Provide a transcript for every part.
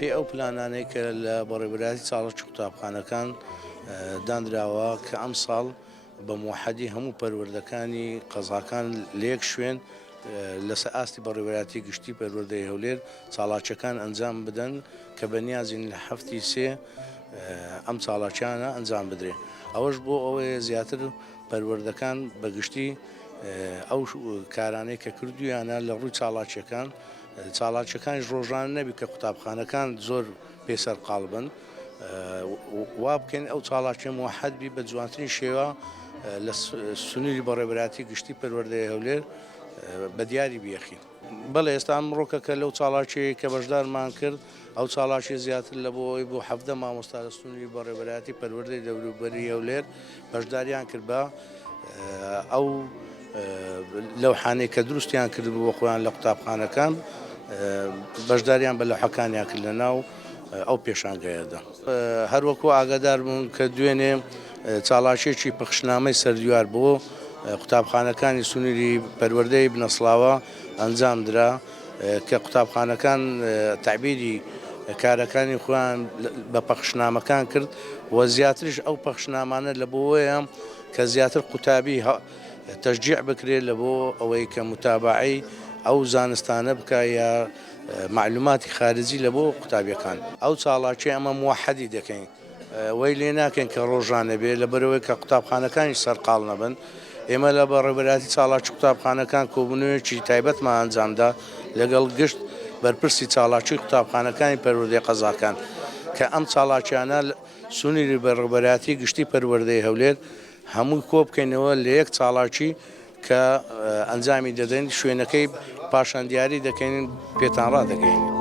پێ ئەو پلانانەی کە لە بەڕێوەبەری ساڵە قوتابخانەکان دانراوە کە ئەم ساڵ بە موحەدی هەموو پەروەردەکانی قەزاکان لە یەک شوێن لەسەر ئاستی بەڕێوەبەری گشتی پەروەردەی هەولێر چاڵاکیەکان ئەنجام بدەن کە بەنیازین لە هەفتی سێ ئەم چاڵاکیانە ئەنجام بدرێ. ئەوەش بۆ ئەوەیە زیاتر پەروەردەکان بەگشتی ئەو کارانەی کە کردویانە لە ڕووی چاڵاکیەکانی ڕۆژان نەبی کە قوتابخانەکان زۆر پێسەر قاڵبن وا بکەین ئەو چاڵاکیە موحەدبی بە جوانترین شێوە لە سنووری بەڕێوەبەری گشتی پەروەردەی هەولێر بە دیاری بیەخی. بەڵێ ئێستا ئەمڕۆکە کە لەو چاڵاکیەیە کە بەشدارمان کرد ئەو چاڵاکی زیاتر لە بۆی بۆ 17 مامۆستا لە سنووری بەڕێوەبەری پەروەردەی دەوروبەری هەولێر بەشداریان کرد بە ئەو لەوحانەی کە دروستیان کرد بۆ خۆیان لە قوتابخانەکان بەشداریان بە لەوحەکانیان کرد لە ناو ئەو پێشانگەیەدا. هەروەکو ئاگادار بوون کە دوێنێ چاڵاکیێکی پەخشنامەی سەردیوار بۆ قوتابخانەکانی سنووری پەروەردەی بنەسڵاوە ئەنجام درا کە قوتابخانەکان تعبیری کارەکانی خۆیان بە پەخشنامەکان کرد و زیاترش ئەو پەخشنامانە لە بۆیە کە زیاتر قوتابی تەشجیع بکرێت لە بۆ ئەوەی کە متابعەی ئەو زانستانە بکە یا معلوماتی خارجی لە بۆ قوتابیەکان. ئەو چاڵاکی ئەمە موحەدی دەکەین وەی لێ ناکەین کە ڕۆژانە بێت لە بەرەوەی کە قوتابخانەکانی سەرقاڵ نەبن. ئێمە لە بەڕێوەبەری چاڵاکی قوتابخانەکان کۆبوونەوەیەکی تایبەتمان ئەنجامدا لەگەڵ گشت بەرپرسی چاڵاکی قوتابخانەکانی پەروەردەی قەزاکان کە ئەم چاڵاکیانە سنووری بەڕێوەبەری گشتی پەروەردەی هەولێر هەمووی کۆ بکەینەوە لە یەک چاڵاکی کە ئەنجامی دەدەین شوێنەکەی پاشان دیاری دەکەین پێتان ڕادەگەین.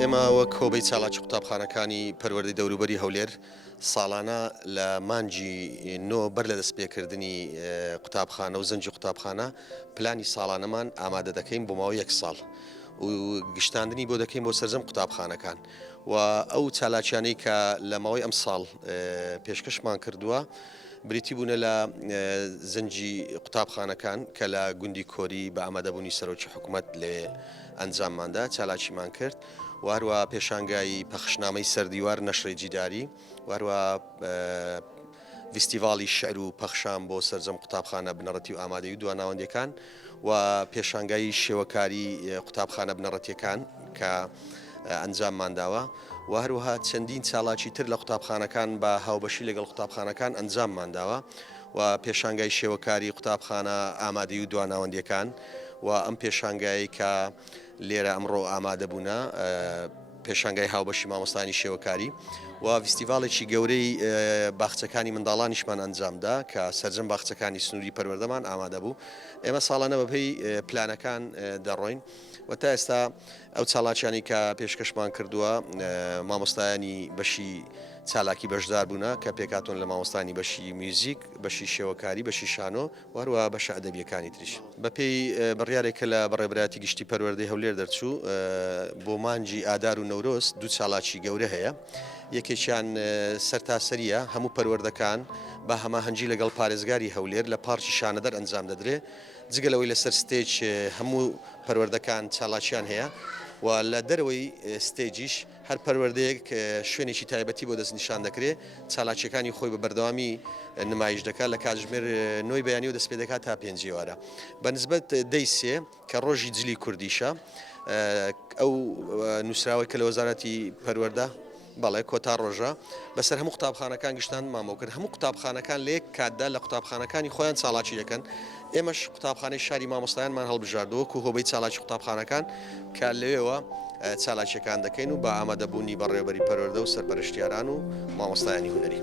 ئێمە وەک کۆبەی چاڵاکی قوتابخانەکانی پەروەردەی دەوروبەری هەولێر ساڵانە لە مانجی نۆ بەر لە دەستپێکردنی قوتابخانە و زەنجی قوتابخانە پلانی ساڵانەمان ئامادە دەکەین بۆ ماوەی 1 ساڵ و گشتاندنی بۆ دەکەین بۆ سەرجەم قوتابخانەکان و ئەو چالاکیانەی کە لە ماوەی ئەم ساڵ پێشکەشمان کردووە بریتی بوونە لە زەنجی قوتابخانەکان کە لە گوندی کۆری بە ئامادەبوونی سەرۆکی حکوومەت لێ ئەنجامماندا چالاکیمان کرد واروە پێشانگایی پەخشنامەی سەردیوار نەشری جیداری واروە فیستیڤاڵی شعر و پەخشان بۆ سەرجەم قوتابخانە بنەڕەتی و ئامادەی و دواناوەندەکان و پێشانگایی شێوەکاری قوتابخانە بنەڕەتیەکان کە ئەنجاممانداوە و هەروەها چەندین چاڵاکی تر لە قوتابخانەکان بە هاوبەشی لەگەڵ قوتابخانەکان ئەنجاممانداوە و پێشانگای شێوەکاری قوتابخانە ئامادەی و دواناوەندەکان و ئەم پێشانگایی کە لێرە ئەمڕۆ ئامادەبوونا پێشانگای هاوبەشی مامۆستانی شێوەکاری و فیستیڤاڵێکی گەورەی باخچەکانی منداڵانیشمان ئەنجامدا کە سەرجەم باخچەکانی سنووری پەروەردەمان ئامادە بوو. ئێمە ساڵانە بەپێی پلانەکان دەڕۆین و تا ئێستا ئەو چاڵاکیانی کە پێشکەشمان کردووە مامۆستایانی بەشی چالاکی بەشدار بوونا کە پێکاتون لە مامۆستانی بەشی میوزیک بەشی شێوەکاری بەشی شانۆ وهروە بەشە ئەدەبیەکانی تریش بەپێی بڕیارێکە لە بەڕێوەبەری گشتی پەروەردەی هەولێر دەرچوو بۆ مانجی ئادار و نەورۆز دوو چالاکی گەورە هەیە. یەکێکیان سەرتاسەریە هەموو پەروەردەکان بە هەماهەنگی لەگەڵ پارێزگاری هەولێر لە پارکی شانەدەر ئەنجام دەدرێ جگەلەوەی لەسەر ستێج هەموو پەروەردەکان چالاکیان هەیە و لە دەرەوەی ستێجیش هەر پەروەردەیەک شوێنێکی تایبەتی بۆ دەستنیشان دەکرێت چالاکیەکانی خۆی بە بەردەوامی نمایش دەکات لە کاتژمێر 9 بەیانی و دەست پێ دەکات تا 5 ئێوارە بەنسبەت دەی سێ کە ڕۆژی جلی کوردیشە ئەو نووسراوەی کە لە وەزارەتی پەروەردە بەڵێ کۆتا ڕۆژە بەسەر هەموو قوتابخانەکان گشتان مامۆکرد هەموو قوتابخانەکان لێک کاتدا لە قوتابخانەکانی خۆیان چالاکی دەکەن ئێمەش قوتابخانەی شاری مامۆستایانمان هەڵبژاردەوە و هۆبەی چالاکی قوتابخانەکان کە لەوێەوە چالاکیەکان دەکەین و بە ئامادەبوونی بەڕێوەبەری پەروەردە و سەرپەرشتیاران و مامۆستایانی هونەری.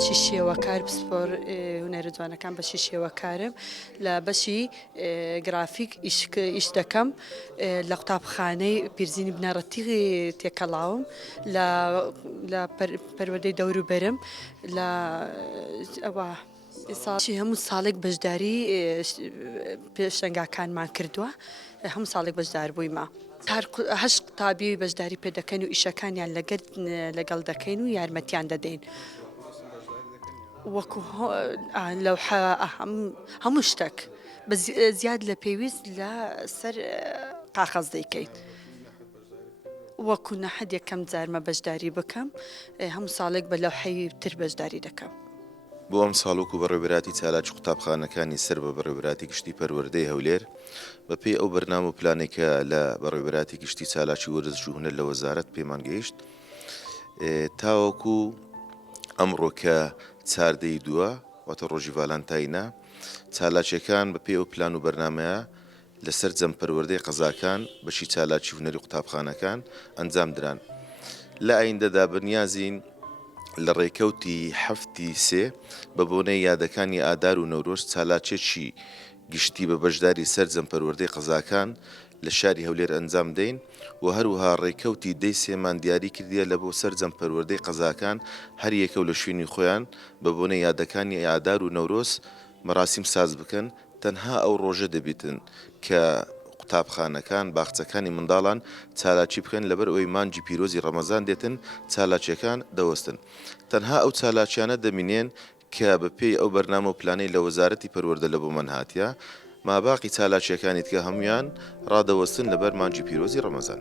بەشی شێوەکار پسپۆر هونەرە جوانەکان بەشی شێوەکارم لە بەشی گرافیک ئیش دەکەم لە قوتابخانەی پیرزینی بنەڕەتی تێکەڵاوم لە پەروەردەی دەوروبەرم لە ئەوە ساڵی هەموو ساڵێک بەشداری پێشەنگاکانمان کردووە هەموو ساڵێک بەشدار بوویمە. هەشت قوتابی بەشداری پێ دەکەن و ئیشەکانیان لەگەڵ دەکەین و یارمەتیان دەدەین. وەکو لەو هەموو شتێک زیاد لە پێویست لە سەر قاقەز دەیکەین وەکو نەحەد یەکەم جارمە بەشداری بکەم هەموو ساڵێک بە لەوحەی تر بەشداری دەکەم. بۆ ئەم ساڵۆک و بەڕێوەبەراتی چالاکی قوتابخانەکانی سەر بە بەڕێوەبەراتی گشتی پەروەردەی هەولێر بەپێی ئەو بەرنامە و پلانێکە لە بەڕێوەبەراتی گشتی چالاکی وەرزش و هونەر لە وەزارەت پێمان گەیشت تاوەکو ئەمڕۆ کە چاردەی دووە واتە ڕۆژی ڤالانتاینە چالاکیەکان بەپێی ئەو پلان و بەرنامەیە لەسەر جەمپەروەردەی قەزاکان بەشی چالاکی هونەری قوتابخانەکان ئەنجام دران. لە ئایندەدا بەنیازین لە ڕێکەوتی هەفتی سێ بە بۆنەی یادەکانی ئادار و نەورۆز چالاکێکی گشتی بە بەشداری سەر جەمپەروەردەی قەزاکان لە شاری هەولێر ئەنجام دەین و هەروەها ڕێکەوتی دەی سێمان دیاری کردیە لە بۆ سەر جەمپەروەردەی قەزاکان هەر یەکە و لە شوێنی خۆیان بە بۆنەی یادەکانی ئادار و نەورۆز مەراسیم ساز بکەن تەنها ئەو ڕۆژە دەبێتن کە قوتابخانەکان باخچەکانی منداڵان چالاکی بکەن لەبەر ئەوەی مانگی پیرۆزی ڕەمەزان دێتن چالاکیەکان دەوەستن تەنها ئەو چالاکیانە دەمینێن کە بەپێی ئەو بەرنامە و پلانەی لە وەزارەتی پەروەردە لە بۆ من هاتیە ماباقی چالاکیەکانی تکە هەمویان ڕادەوەستن لەبەر مانگی پیرۆزی ڕەمەزان.